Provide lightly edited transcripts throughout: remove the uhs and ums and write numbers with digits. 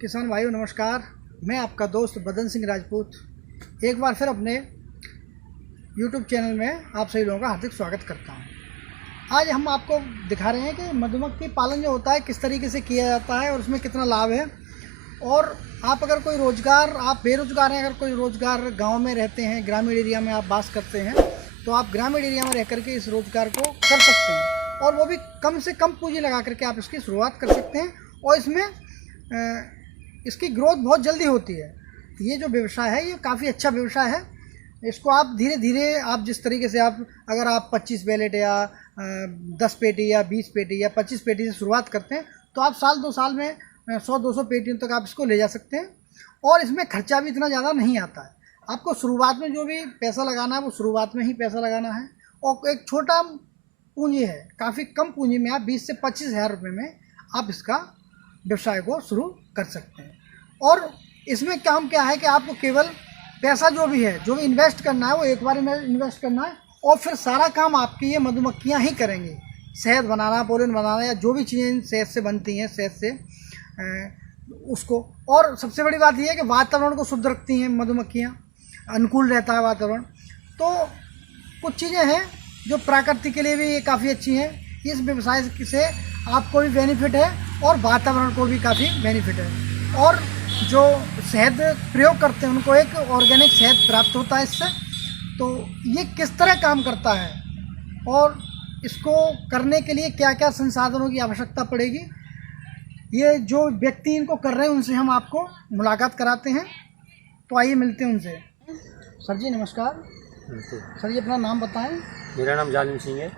किसान भाइयों नमस्कार। मैं आपका दोस्त बदन सिंह राजपूत एक बार फिर अपने YouTube चैनल में आप सभी लोगों का हार्दिक स्वागत करता हूं। आज हम आपको दिखा रहे हैं कि मधुमक्खी पालन जो होता है किस तरीके से किया जाता है और उसमें कितना लाभ है। और आप अगर कोई रोज़गार, आप बेरोज़गार हैं, अगर कोई रोज़गार गांव में रहते हैं, ग्रामीण एरिया में आप वास करते हैं, तो आप ग्रामीण एरिया में रह करके इस रोज़गार को कर सकते हैं और वो भी कम से कम पूंजी लगा करके आप इसकी शुरुआत कर सकते हैं और इसमें इसकी ग्रोथ बहुत जल्दी होती है। ये जो व्यवसाय है ये काफ़ी अच्छा व्यवसाय है। इसको आप धीरे धीरे, आप जिस तरीके से अगर आप 25 पैलेट या 10 पेटी या 20 पेटी या 25 पेटी से शुरुआत करते हैं तो आप साल 2 साल में 100-200 पेटियों तक आप इसको ले जा सकते हैं और इसमें खर्चा भी इतना ज़्यादा नहीं आता है। आपको शुरुआत में जो भी पैसा लगाना है वो शुरुआत में ही पैसा लगाना है और एक छोटा पूंजी है, काफ़ी कम पूंजी में आप 20 से 25 हज़ार रुपये में आप इसका व्यवसाय को शुरू कर सकते हैं। और इसमें काम क्या है कि आपको केवल पैसा जो भी इन्वेस्ट करना है वो एक बार इन्वेस्ट करना है और फिर सारा काम आपकी ये मधुमक्खियाँ ही करेंगी। शहद बनाना, पोलन बनाना या जो भी चीज़ें शहद से बनती हैं, शहद से उसको। और सबसे बड़ी बात यह है कि वातावरण को शुद्ध रखती हैं मधुमक्खियाँ, अनुकूल रहता है वातावरण। तो कुछ चीज़ें हैं जो प्रकृति के लिए भी काफ़ी अच्छी हैं। इस व्यवसाय से आपको भी बेनिफिट है और वातावरण को भी काफ़ी बेनिफिट है। और जो शहद प्रयोग करते हैं उनको एक ऑर्गेनिक शहद प्राप्त होता है इससे। तो ये किस तरह काम करता है और इसको करने के लिए क्या क्या संसाधनों की आवश्यकता पड़ेगी, ये जो व्यक्ति इनको कर रहे हैं उनसे हम आपको मुलाकात कराते हैं। तो आइए मिलते हैं उनसे। सर जी नमस्कार। सर जी अपना नाम बताएं। मेरा नाम जालिम सिंह है।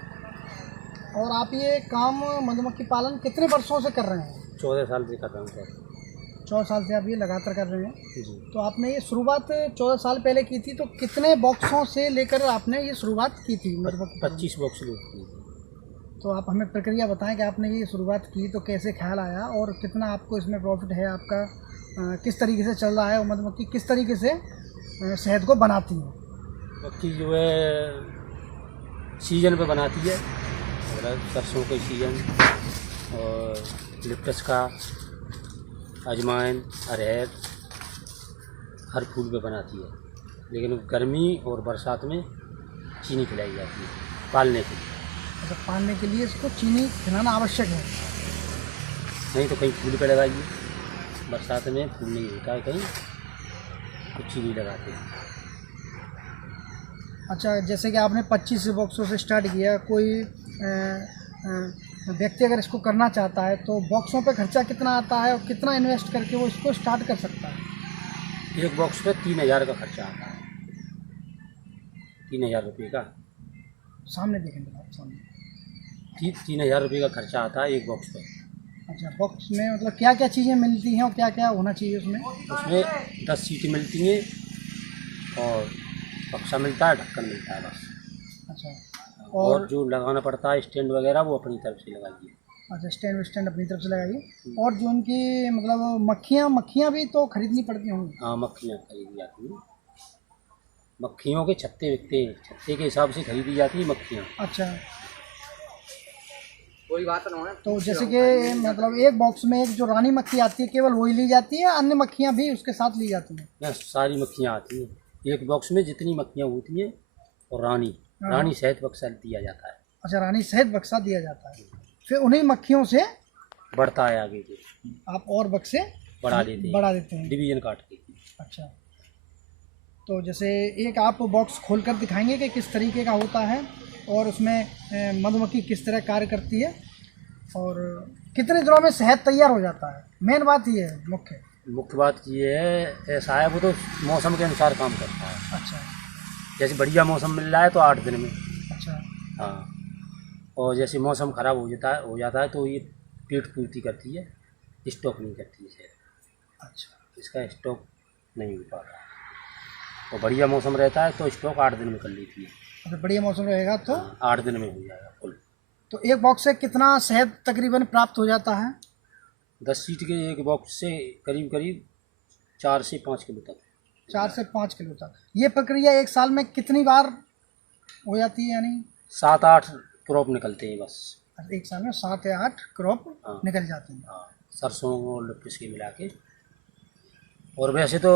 और आप ये काम मधुमक्खी पालन कितने वर्षों से कर रहे हैं? 14 साल से कर रहा हूँ सर। 14 साल से आप ये लगातार कर रहे हैं जी। तो आपने ये शुरुआत 14 साल पहले की थी, तो कितने बॉक्सों से लेकर आपने ये शुरुआत की थी मधुमक्खी पालन? 25 बॉक्स ली। तो आप हमें प्रक्रिया बताएं कि आपने ये शुरुआत की तो कैसे ख्याल आया और कितना आपको इसमें प्रॉफिट है आपका, किस तरीके से चल रहा है और मधुमक्खी किस तरीके से शहद को बनाती है? मक्खी जो है सीजन पे बनाती है, सरसों के सीजन और लिप्टस का, अजवाइन, अरहर, हर फूल पे बनाती है। लेकिन गर्मी और बरसात में चीनी खिलाई जाती है पालने के लिए। अच्छा, पालने के लिए इसको चीनी खिलाना आवश्यक है? नहीं तो कहीं फूल पे लगाइए, बरसात में फूल नहीं होता है कहीं तो चीनी लगाते हैं। अच्छा, जैसे कि आपने 25 बॉक्सों से स्टार्ट किया, कोई व्यक्ति अगर इसको करना चाहता है तो बॉक्सों पे खर्चा कितना आता है और कितना इन्वेस्ट करके वो इसको स्टार्ट कर सकता है? एक बॉक्स पे 3000 का खर्चा आता है। 3000 रुपये का सामने देखेंगे आप, सामने 3000 रुपये का खर्चा आता है एक बॉक्स पे। अच्छा, बॉक्स में मतलब क्या क्या चीज़ें मिलती हैं और क्या क्या होना चाहिए उसमें? उसमें 10 सीटें मिलती हैं और बक्सा मिलता है, ढक्कन मिलता है बस। अच्छा, और जो लगाना पड़ता है स्टैंड वगैरह वो अपनी तरफ से लगाइए। अच्छा, स्टैंड अपनी तरफ से लगाइए। और जो उनकी मतलब मक्खियाँ भी तो खरीदनी पड़ती होंगी? हाँ, मक्खियाँ खरीदी जाती हैं। मक्खियों के छत्ते बिकते हैं, छत्ते के हिसाब से खरीदी जाती है मक्खियाँ। अच्छा, कोई बात नहीं है। तो जैसे कि मतलब एक बॉक्स में एक जो रानी मक्खी आती है केवल वही ली जाती है, अन्य मक्खियाँ भी उसके साथ ली जाती हैं? यहाँ सारी मक्खियाँ आती हैं एक बॉक्स में, जितनी मक्खियाँ होती हैं। और रानी शहद बक्सा दिया जाता है। अच्छा, रानी शहद बक्सा दिया जाता है, फिर उन्हीं मक्खियों से बढ़ता है आगे के, आप और बक्से बढ़ा देते हैं डिवीजन काट के। अच्छा, तो जैसे एक आप बॉक्स खोलकर दिखाएंगे कि किस तरीके का होता है और उसमें मधुमक्खी किस तरह कार्य करती है और कितने दिनों में शहद तैयार हो जाता है? मेन बात ये है, मुख्य बात ये है। ऐसा है वो तो मौसम के अनुसार काम करता है। अच्छा, जैसे बढ़िया मौसम मिल रहा है तो 8 दिन में। अच्छा, हाँ, और जैसे मौसम ख़राब हो जाता है तो ये पेट पूर्ति करती है, स्टॉक नहीं करती है। अच्छा, इसका स्टॉक नहीं हो पाता। और बढ़िया मौसम रहता है तो स्टॉक 8 दिन में कर लेती है। अच्छा, बढ़िया मौसम रहेगा तो 8 दिन में हो जाएगा फुल। तो एक बॉक्स से कितना शहद तकरीबन प्राप्त हो जाता है? 10 सीट के एक बॉक्स से करीब 4 से 5 किलो तक। 4 से 5 किलो तक। ये प्रक्रिया एक साल में कितनी बार हो जाती है? यानी 7-8 क्रॉप निकलते हैं बस। एक साल में 7 या 8 क्रॉप हाँ, निकल जाते हैं। हाँ, सरसों और लिप्टस के मिला के और वैसे तो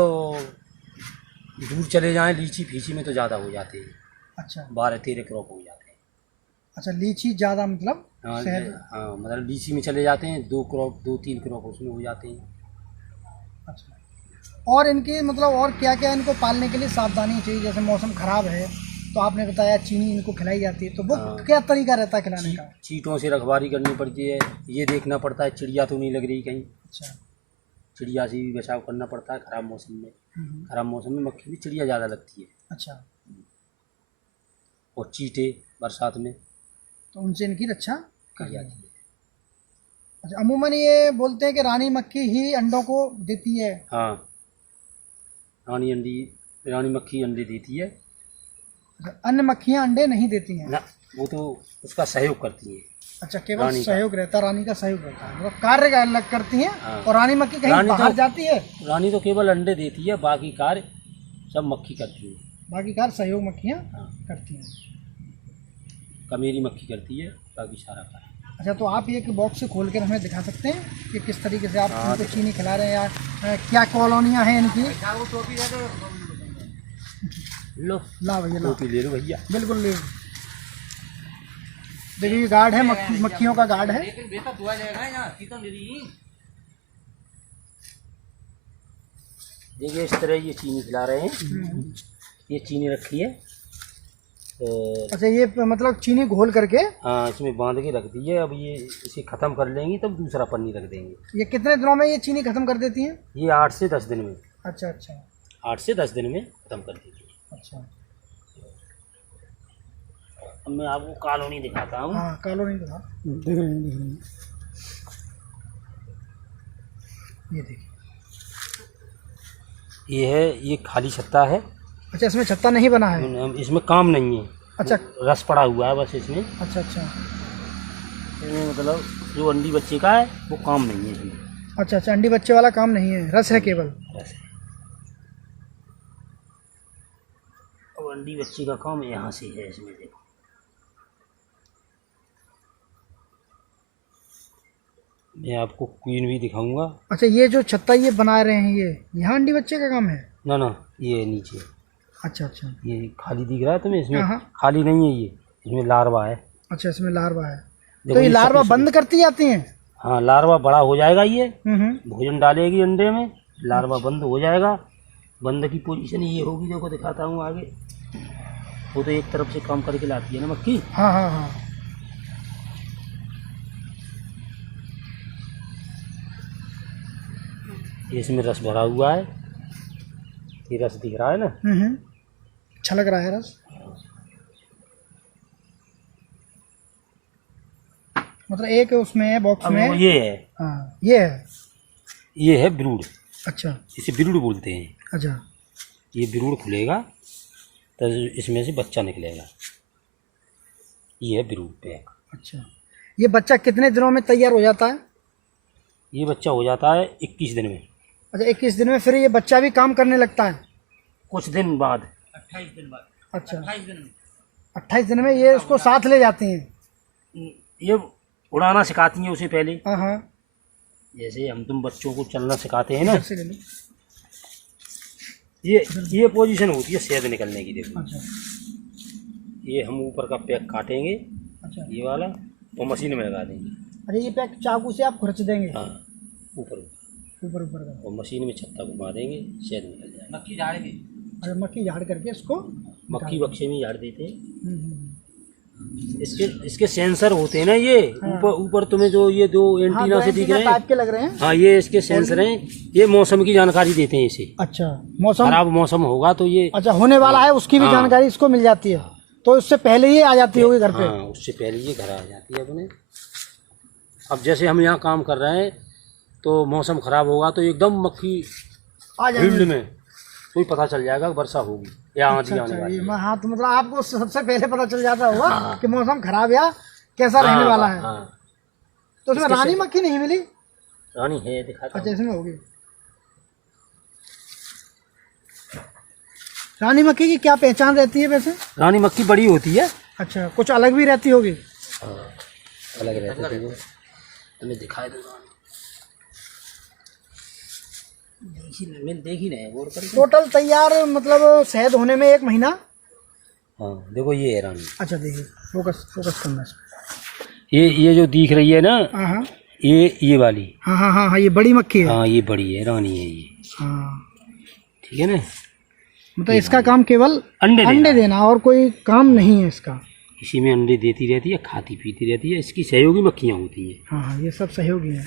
दूर चले जाएं लीची फीची में तो ज़्यादा हो जाते हैं, अच्छा 12-13 क्रॉप हो जाते हैं। अच्छा, लीची ज़्यादा मतलब हाँ शहर। हाँ, मतलब लीची में चले जाते हैं 2-3 क्रॉप उसमें हो जाते हैं। अच्छा, और इनकी मतलब और क्या क्या इनको पालने के लिए सावधानी चाहिए? जैसे मौसम ख़राब है तो आपने बताया चीनी इनको खिलाई जाती है, तो वो हाँ। क्या तरीका रहता है खिलाने का? चींटों से रखवाली करनी पड़ती है, ये देखना पड़ता है चिड़िया तो नहीं लग रही कहीं, अच्छा। चिड़िया से भी बचाव करना पड़ता है खराब मौसम में। खराब मौसम में मक्खी भी चिड़िया ज़्यादा लगती है, अच्छा, और चींटे बरसात में तो उनसे इनकी रक्षा की करनी है। जाती है। अच्छा, अमूमन ये बोलते हैं कि रानी मक्खी ही अंडों को देती है। हाँ, रानी मक्खी अंडे देती है अच्छा, अन्य मक्खियाँ अंडे नहीं देती हैं? ना, वो तो उसका सहयोग करती है। अच्छा, केवल रानी का। सहयोग रहता है, रानी का सहयोग रहता है, मतलब कार्य का अलग करती हैं। हाँ। और रानी मक्खी कहीं रानी बाहर तो- जाती है? रानी तो केवल अंडे देती है, बाकी कार्य सब मक्खी करती है। बाकी कार्य सहयोग मक्खियाँ हाँ, करती हैं। कमेरी मक्खी करती है बाकी सारा कार्य। अच्छा, तो आप ये बॉक्स से खोल कर हमें दिखा सकते हैं कि किस तरीके से आप हाँ, इनको चीनी खिला रहे हैं, या क्या कॉलोनियाँ हैं इनकी? लो ला भैया ला, टोपी ले लो भैया। बिल्कुल ले। देखिए ये गार्ड है, मक्खियों का गार्ड है। देखिए इस तरह ये चीनी खिला रहे हैं, ये चीनी रखी है तो अच्छा, ये मतलब चीनी घोल करके हाँ इसमें बांध के रख दी है। अब ये इसे ख़त्म कर लेंगी तब दूसरा पन्नी रख देंगे। ये कितने दिनों में ये चीनी खत्म कर देती है? ये 8 से 10 दिन में, अच्छा अच्छा 8 से 10 दिन में ख़त्म कर देती है। अच्छा। अब मैं आपको कॉलोनी दिखाता हूँ। हाँ, कॉलोनी दिखा, दिख रही है। ये देखिए, ये है, ये खाली छत्ता है, अच्छा इसमें छत्ता नहीं बना है? इसमें काम नहीं है। अच्छा रस पड़ा हुआ है बस इसमें। अच्छा अच्छा इसमें मतलब जो अंडी बच्चे का है वो काम नहीं है इसमें। अच्छा अच्छा, अंडी बच्चे वाला काम नहीं है, रस है केवल। रस है। अब अंडी बच्चे का काम यहाँ से है, इसमें देखो। मैं आपको क्वीन भी दिखाऊंगा। अच्छा, ये जो छत्ता ये बना रहे हैं, ये यहाँ अंडी बच्चे का काम है? ना ना, ये नीचे अच्छा अच्छा ये खाली दिख रहा है तुम्हें, इसमें हाँ। खाली नहीं है, ये इसमें लार्वा है। अच्छा, इसमें लार्वा है, देखो तो ये ये लार्वा सफेद- बंद करती जाती हैं? हाँ, लार्वा बड़ा हो जाएगा, ये हम्म। भोजन डालेगी अंडे में, लार्वा बंद हो जाएगा। बंद की पोजीशन ये होगी, देखो दिखाता हूँ आगे। वो तो एक तरफ से काम करके लाती है ना मक्खी। हाँ हाँ हाँ। ये इसमें रस भरा हुआ है, ये रस दिख रहा है ना। अच्छा लग रहा है रस। मतलब एक उसमें बॉक्स अब में वो ये है, हाँ ये है ब्रूड, अच्छा इसे ब्रूड बोलते हैं। अच्छा ये ब्रूड खुलेगा तो इसमें से बच्चा निकलेगा, ये है ब्रूड पैक। अच्छा, ये बच्चा कितने दिनों में तैयार हो जाता है? ये बच्चा हो जाता है 21 दिन में। अच्छा, 21 दिन में फिर ये बच्चा भी काम करने लगता है? कुछ दिन बाद, 28 दिन बाद। अच्छा, 28 दिन में ये उसको साथ ले जाती हैं? ये उड़ाना सिखाती हैं उसे पहले, हाँ हाँ, जैसे हम तुम बच्चों को चलना सिखाते हैं ना। इधर से ले लो। ये पोजीशन होती है शहद निकलने की। देखो अच्छा ये हम ऊपर का पैक काटेंगे, अच्छा ये वाला, और मशीन में लगा देंगे। अच्छा, ये पैक चाकू से आप खुरच देंगे? हाँ, ऊपर ऊपर ऊपर का, और मशीन में छत्ता घुमा देंगे, शहद निकल जाएगा। मक्खी झाड़ के, अच्छा मक्खी झाड़ करके इसको मक्खी बक्से में झाड़ देते हैं। हम्म। इसके सेंसर होते हैं ना, ये ऊपर तुम्हें जो ये दो एंटीना से दिख रहे हैं, टाइप के लग रहे हैं। हाँ ये इसके सेंसर हैं, ये मौसम की जानकारी देते हैं इसे। अच्छा, मौसम खराब मौसम होगा तो ये, अच्छा होने वाला है उसकी भी हाँ। जानकारी इसको मिल जाती है, तो उससे पहले ही आ जाती होगी घर पे? हाँ, उससे पहले ये घर आ जाती है अपने। अब जैसे हम यहाँ काम कर रहे हैं तो मौसम खराब होगा तो एकदम मक्खी आ जाएगी फील्ड में कोई पता चल जाएगा वर्षा होगी या आंधी आने वाली है। हाँ, तो मतलब आपको सबसे पहले पता चल जाता होगा कि मौसम खराब या कैसा रहने वाला है। हाँ, तो उसमें रानी मक्खी नहीं मिली? रानी है, दिखाता अच्छा, हूँ। इसमें होगी रानी मक्खी की क्या पहचान रहती है वैसे? रानी मक्खी बड़ी होती है। अच्छा, कुछ अलग भी रहती होगी? हाँ, अलग रहती है, तुम्हें दिखाई दूंगा। मिल देख ही रहे गौर करके। टोटल तैयार मतलब शहद होने में 1 महीना। हाँ देखो ये है रानी। अच्छा देखिए, फोकस करना है। ये जो दिख रही है ना, हाँ ये वाली। हाँ, ये बड़ी मक्खी है। हाँ ये बड़ी है, रानी है ये। हाँ ठीक है ना। मतलब इसका काम केवल अंडे देना और कोई काम नहीं है इसका। इसी में अंडे देती रहती है, खाती पीती रहती है। इसकी सहयोगी मक्खियाँ होती हैं। हाँ, ये सब सहयोगी हैं।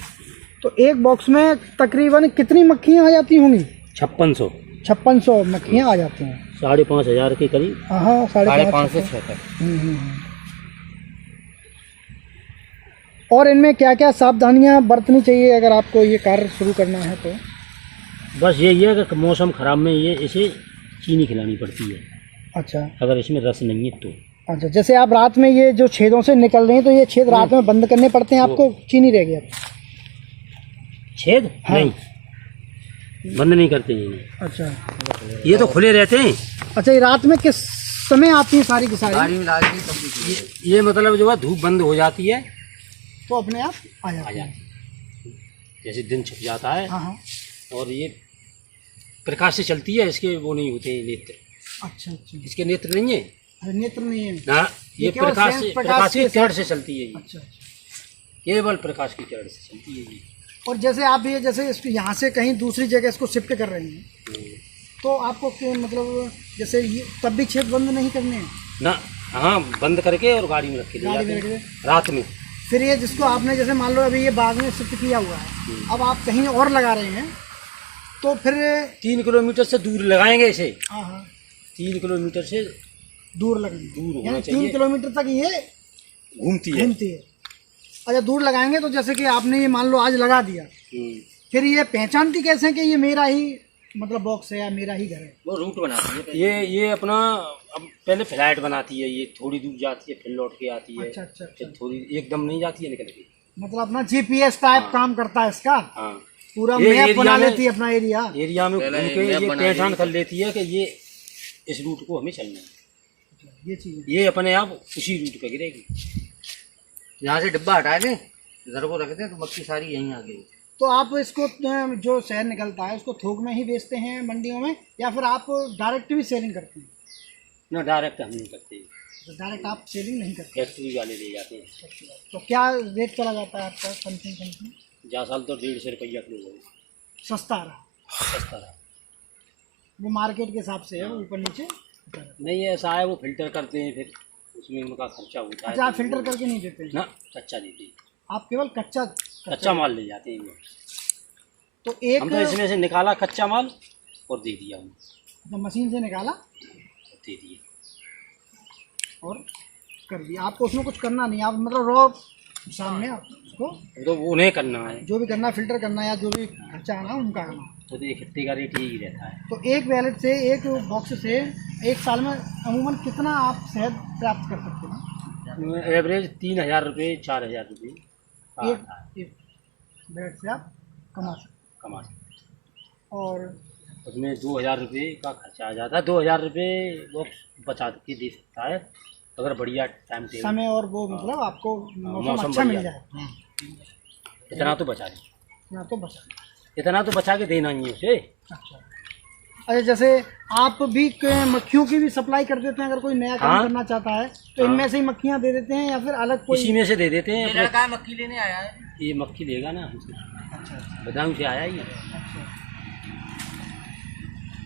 तो एक बॉक्स में तकरीबन कितनी मक्खियाँ आ जाती होंगी? 5600 मक्खियाँ आ जाती हैं। 5,500 के करीब। हाँ, 5,500 से 6 तक। और इनमें क्या क्या सावधानियां बरतनी चाहिए अगर आपको ये कार्य शुरू करना है तो? बस यही है कि मौसम ख़राब में ये इसे चीनी खिलानी पड़ती है। अच्छा, अगर इसमें रस नहीं है तो। अच्छा, जैसे आप रात में ये जो छेदों से निकल रही हैं तो ये छेद रात में बंद करने पड़ते हैं आपको? चीनी रह गया छेद? हाँ। नहीं, बंद नहीं करते हैं। अच्छा, ये तो खुले रहते हैं। अच्छा, ये रात में किस समय आती है सारी की सारी? ये मतलब जो है धूप बंद हो जाती है तो अपने आप आ जाती है। जैसे दिन छिप जाता है। हाँ। और ये प्रकाश से चलती है, इसके वो नहीं होते नेत्र। अच्छा, इसके नेत्र नहीं है। अरे नेत्र नहीं है ना, ये प्रकाश की किरण से चलती है। अच्छा, केवल प्रकाश की किरण से चलती है ये। और जैसे आप ये जैसे इसको यहाँ से कहीं दूसरी जगह इसको शिफ्ट कर रहे हैं तो आपको मतलब जैसे ये तब भी छेद बंद नहीं करने हैं ना? हाँ, बंद करके और गाड़ी में रख के रात में। फिर ये जिसको आपने जैसे मान लो अभी ये बाग में शिफ्ट किया हुआ है, अब आप कहीं और लगा रहे हैं तो फिर 3 किलोमीटर से दूर लगाएंगे इसे। हाँ, 3 किलोमीटर से दूर लगाएंगे, होना चाहिए। 3 किलोमीटर तक ये घूमती है। अच्छा, दूर लगाएंगे तो जैसे कि आपने ये मान लो आज लगा दिया, फिर ये पहचानती कैसे है कि ये मेरा ही मतलब बॉक्स है या मेरा ही घर है? वो रूट बनाती है। ये अपना अब पहले फ्लाइट बनाती है। ये थोड़ी दूर जाती है, फिर लौट के आती है। अच्छा, फिर थोड़ी एकदम नहीं जाती है, निकल के। मतलब अपना GPS टाइप काम करता है इसका। हाँ, पूरा मैप बना लेती है अपना एरिया में घूम के ये पहचान कर लेती है कि ये इस रूट को हमें चलना है। ये चीज ये अपने आप उसी रूट पे गिरेगी। यहाँ से डिब्बा हटा दें, इधर को रख दें तो मक्खी सारी यहीं आ गई। तो आप इसको जो शहद निकलता है उसको थोक में ही बेचते हैं मंडियों में या फिर आप डायरेक्ट भी सेलिंग करते हैं? ना, डायरेक्ट हम नहीं करते। तो डायरेक्ट आप सेलिंग नहीं करते, फैक्ट्री वाले ले जाते हैं। तो क्या रेट चला जाता है आपका? समथिंग जासाल तो 150 रुपया किलो है। सस्ता रहा वो मार्केट के हिसाब से है, ऊपर नीचे नहीं। ऐसा है, वो फिल्टर करते हैं, फिर उसमें उनका खर्चा होता है। अच्छा, आप फिल्टर करके नहीं देते हैं? ना, कच्चा देते हैं। आप केवल कच्चा माल ले जाते हैं। तो एक हम तो इसमें से निकाला कच्चा माल और दे दिया उन्हें। तो मशीन से निकाला दे दिए और कर दिया। आपको उसमें कुछ करना नहीं, आप मतलब रॉ सामने आप उसको तो उन्हें करना है, जो भी करना, फिल्टर करना या जो भी खर्चा आना उनका आना। तो एक हिट्टे का रेट यही रहता है। तो एक वैलेट से, एक बॉक्स से एक साल में अमूमन कितना आप शहद प्राप्त कर सकते हैं? एवरेज 3,000 रुपये 4,000 रुपये एक वैलेट से आप कमा सकते और उसमें 2,000 रुपये का खर्चा आ जाता है। 2,000 रुपये वो बचा के दे सकता है अगर बढ़िया टाइम टेबल समय और वो मतलब आपको मौसम अच्छा मिल जाए। इतना तो बचा दें, इतना तो बचा के देना ही है उसे। अच्छा, जैसे आप भी मक्खियों की भी सप्लाई कर देते हैं अगर कोई नया काम करना चाहता है तो इनमें से ही मक्खियाँ दे देते हैं या फिर अलग कोई? इसी में से दे देते हैं। ये लड़का मक्खी लेने आया है, ये मक्खी लेगा ना हमसे। अच्छा, बदायूं से आया ही। अच्छा,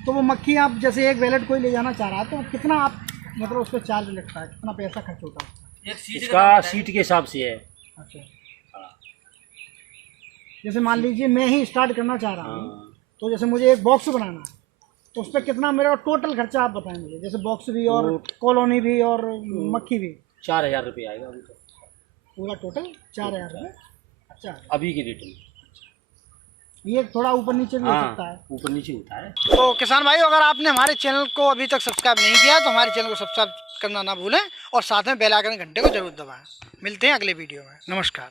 तो वो मक्खी आप जैसे एक वैलेट कोई ले जाना चाह रहा है तो कितना आप मतलब उस पर चार्ज लगता है, कितना पैसा खर्च होता है? एक सीट इसका सीट के हिसाब से है। अच्छा, जैसे मान लीजिए मैं ही स्टार्ट करना चाह रहा हूँ तो जैसे मुझे एक बॉक्स बनाना है तो उस पर कितना मेरा टोटल खर्चा आप बताएं मुझे, जैसे बॉक्स भी और कॉलोनी भी और मक्खी भी? 4,000 रुपये आएगा अभी तो। पूरा टोटल 4,000 रुपये। अच्छा, अभी के रेट में ये थोड़ा ऊपर नीचे भी हो सकता है? ऊपर नीचे होता है। तो किसान भाई, अगर आपने हमारे चैनल को अभी तक सब्सक्राइब नहीं किया तो हमारे चैनल को सब्सक्राइब करना ना भूलें और साथ में बेल आइकन घंटे को जरूर दबाएं। मिलते हैं अगले वीडियो में। नमस्कार।